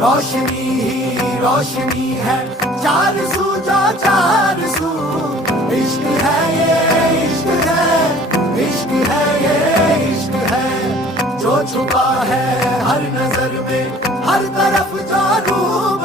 रोशनी ही रोशनी है, चार सू जो चार सू। इश्क है ये इश्क है, इश्क है ये इश्क है, जो छुपा है हर नजर में, हर तरफ जो रूब